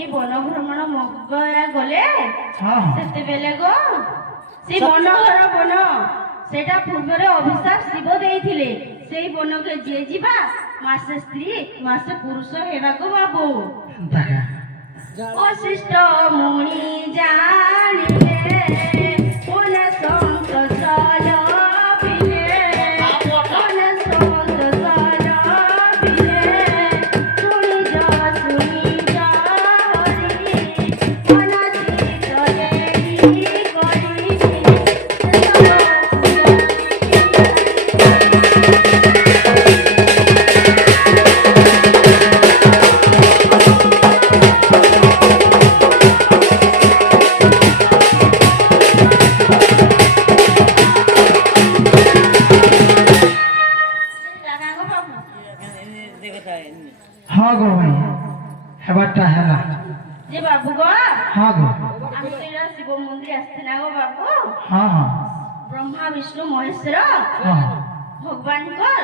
ମୁନି ବନ ଭ୍ରମଣ ମଙ୍ଗଳା ଗଲେ ସେତେବେଳେ ଗो ସେ ମନୋହର ବନ ସେଟା ପୂର୍ବରେ ଅଭିଶାପ ଶିବ ଦେଇଥିଲେ। ସେଇ ବନକେ ଯିଏ ଯିବା ମାସେ ସ୍ତ୍ରୀ ମାସେ ପୁରୁଷ ହେବାକୁ ବାବୁ। ବଶିଷ୍ଠ ମୁଣି ଜାଣିଲେ ମନ ସନ୍ତୋଷ ଲଭିଲେ ମନ ସନ୍ତୋଷ ଲଭିଲେ ଶୁଣି ଯ ହରି ମନ ଚିତ୍ତ ଦେଇ କରିଥିଲେ। हाँ गो भाई हेबाटा हेला जे बाबू गो हाँ गो আমি তো এটা শিব মন্দির আসছে না গো বাবু। हाँ हाँ ব্রহ্মা বিষ্ণু মহেশ্বর हाँ ভগবানଙ୍କର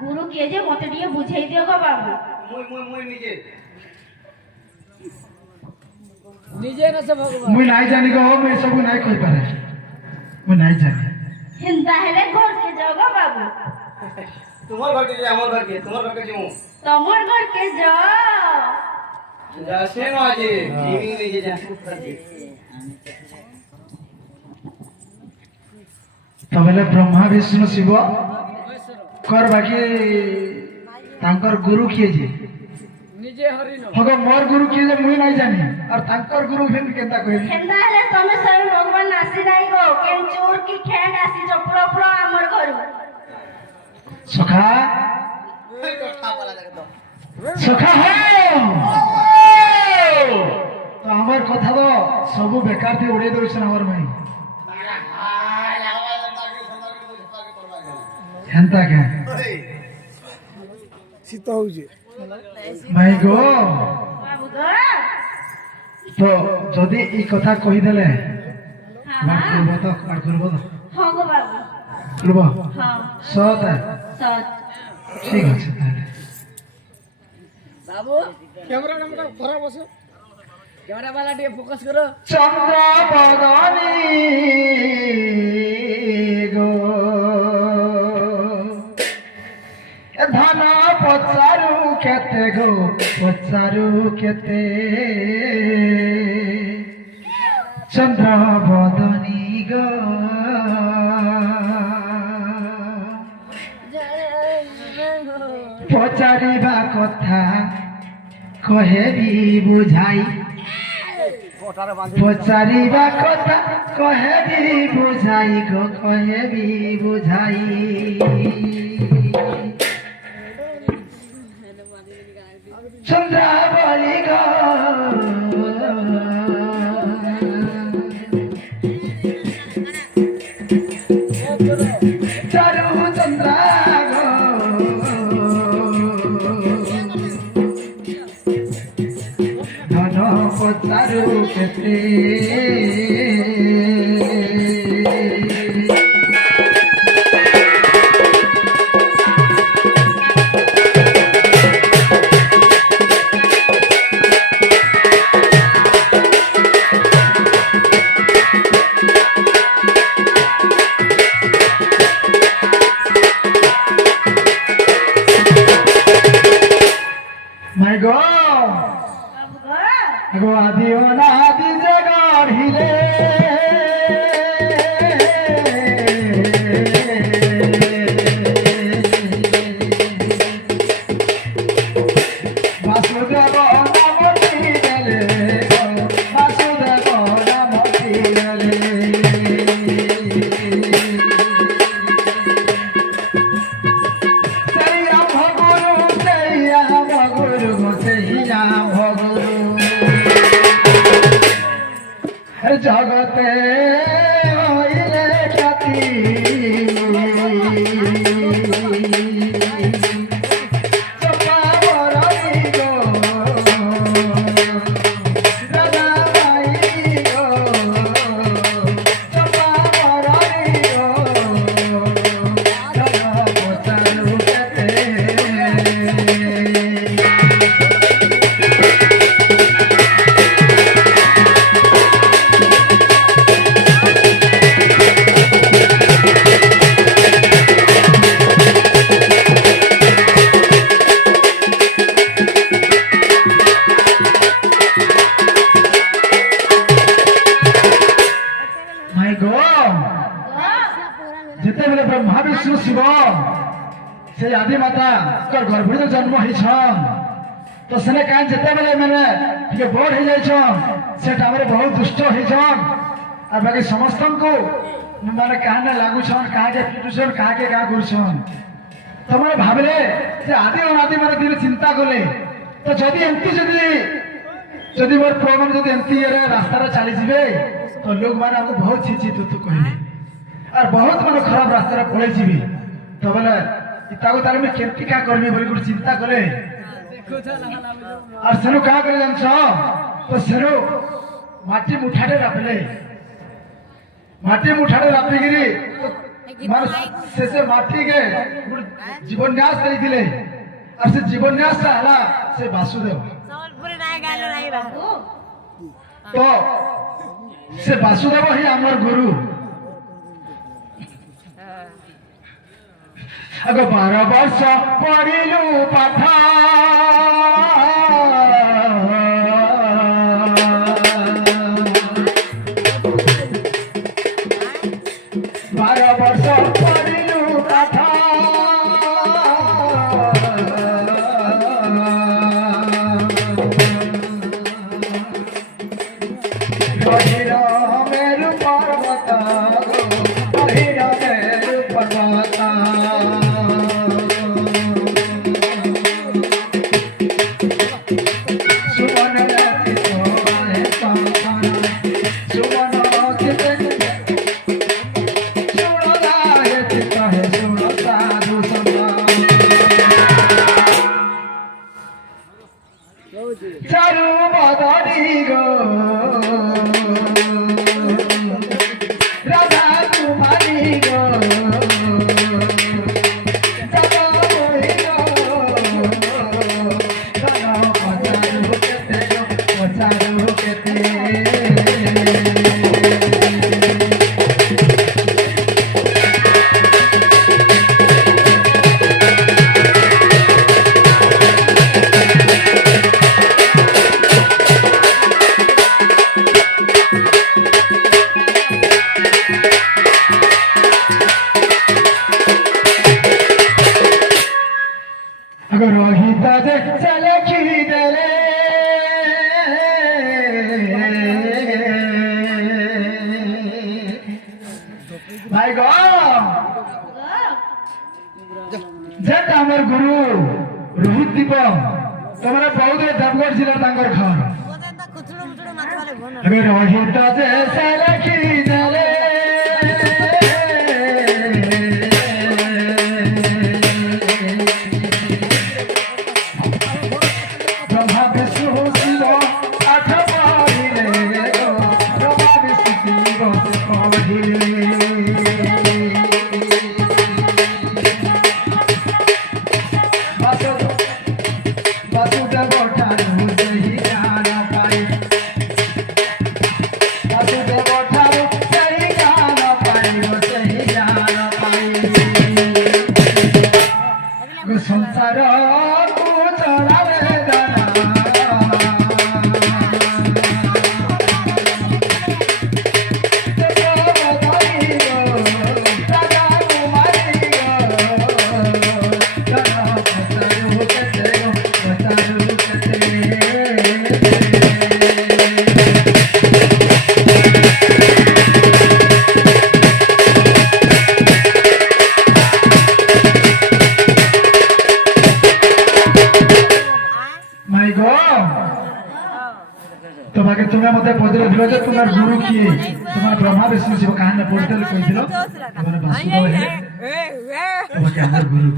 গুরু କିଏ ଯେ ମତେ ଟିକେ ବୁଝେଇ ଦିଅ ଗো ବାବୁ। ନିଜେ ନା ସେ ଭଗବାନ मुई नहीं जानी गो मुई सब नहीं कहि पारे मुई नहीं जानी ହିନ୍ଦା ହେଲେ ଘରକେ ଯାଅ ଗो ବାବୁ। तुम्हार घर के जे हमर घर के तुम्हार घर के जे ତମର ଘରକେ ଯାଅ। जैसे माजी जीवी नहीं जे जा तो बेले ब्रह्मा विष्णु शिव कर बाकी तांकर गुरु किए जे ନିଜେ ହରିଣ हगो मोर गुरु किए जे मुई नहीं जानी और तांकर गुरु फिर केता कहबी ହିନ୍ଦା ହେଲେ ତମେ ସ୍ୱୟଂ ଭଗବାନ ଆସି ନାହିଁ ଗो କେନ୍ ଚୋର କି ଖେଣ୍ଡ ଆସି ଚପୁର ପୁର ଆମର ଘରୁ। सखा सखा हो तो हमार कथा तो सब बेकार थी उड़े दउछन हमर भाई हेंता के ଶୀତ ହଉଛି भाई गो ବାବୁ ଗो तो जदि ई कथा कहि देले ହଁ बात ହଁ करबो तो काट करबो तो ହଁ गो ବାବୁ करबो ହଁ सत है ସତ। ठीक আছে তাহলে ବାବୁ କ୍ୟାମେରା ନମ୍ବର ଖରାପ ଅଛି କ୍ୟାମେରା ବାଲା ଟିକେ ଫୋକସ କର चंद्र बदनी गो धन पचारू केते गो पचारू केते चंद्र बदनी गो पचारिबा कथा कहेबी बुझाई पचारिबा कथा कहेबी बुझाई गो कहेबी बुझाई चंद्रावली गो चारू चंद्रा गो धन पचारू केते My God! ବାବୁ ଗो गो आदि अनादि जगढ़िले वासुदेव नाम दिले वासुदेव नाम दिले सैया भगुरु सैया भगुरु जगते हइले ख्याति चपा बरई गो राजा भाई गो चपा बरई गो राजा पचारू केते ବିଷ୍ଣୁ ଶିବ ସେ ଆଦି ମାତା ଗର୍ଭରେ ଜନ୍ମ ହେଇଛନ୍ ତ ସେନେ କାହିଁ ଯେତେବେଳେ ମାନେ ଟିକେ ବଡ ହେଇଯାଇଛନ୍ ସେ ଟାଇମରେ ବହୁତ ଦୁଷ୍ଟ ହେଇଛନ୍ আর বাকি ସମସ୍ତଙ୍କୁ ମାନେ କାହାନେ ଲାଗୁଛନ୍ କାହାକେ ପିଟୁଛନ୍ କାହାକେ କାହା କରୁଛନ୍ ତମେ ଭାବିଲେ ଯେ ଆଦି ଅନାଦି ମାନେ ଦିନେ ଚିନ୍ତା କଲେ ତ ଯଦି ଏମିତି ଯଦି ମୋର ପୁଅ ମାନେ ଯଦି ଏମିତି ରାସ୍ତାରେ ଚାଲିଯିବେ ତ ଲୋକମାନେ ଆମକୁ ବହୁତ ଛି ତୁ କହିବେ আর ବହୁତ ମାନେ ଖରାପ ରାସ୍ତାରେ ପଳେଇଯିବେ ତ ବୋଲେ ତାକୁ ତାର ମୁଁ କେମିତି କା କରିବି ବୋଲି ଗୋଟେ ଚିନ୍ତା କଲେ আর ସେନୁ କାହା କଲେ ଜାଣିଛ ତ ସେନୁ ମାଟି ମୁଠାଟେ ରାପିଲେ মাটি মুঠারে রাপিগিরি মানে শেষে মাটিকে জীবন্যাস দিয়েছিলে আর সে জীবন্যাসটা হলা সে বাসুদেব তো সে বাসুদেব হি আমার গুরু আগ 12 বর্ষ পড়িলু পাঠা চারু বদনি গো রাধা কুমারী গো রহিতা যে চলে খিদরে ভাই গো যেটা আমার গুরু রোহিত দীপ তোমার বৌদ্ধ দেবগড় জেলার তাঙ্কর ঘর রহিতা যে চলে খিদরে সংসার তোমাকে তুমি মতে পদরে দিল যে তোমার গুরু কি তোমার ব্রহ্মা বিষ্ণু শিব কাহিনী পড়তে কইছিল তোমার বাসুদেব হে তোমাকে আমার গুরু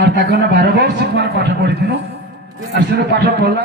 আর তাকে 12 বর্ষ তোমার পাঠ পড়িছিল আর সে পাঠ পড়লা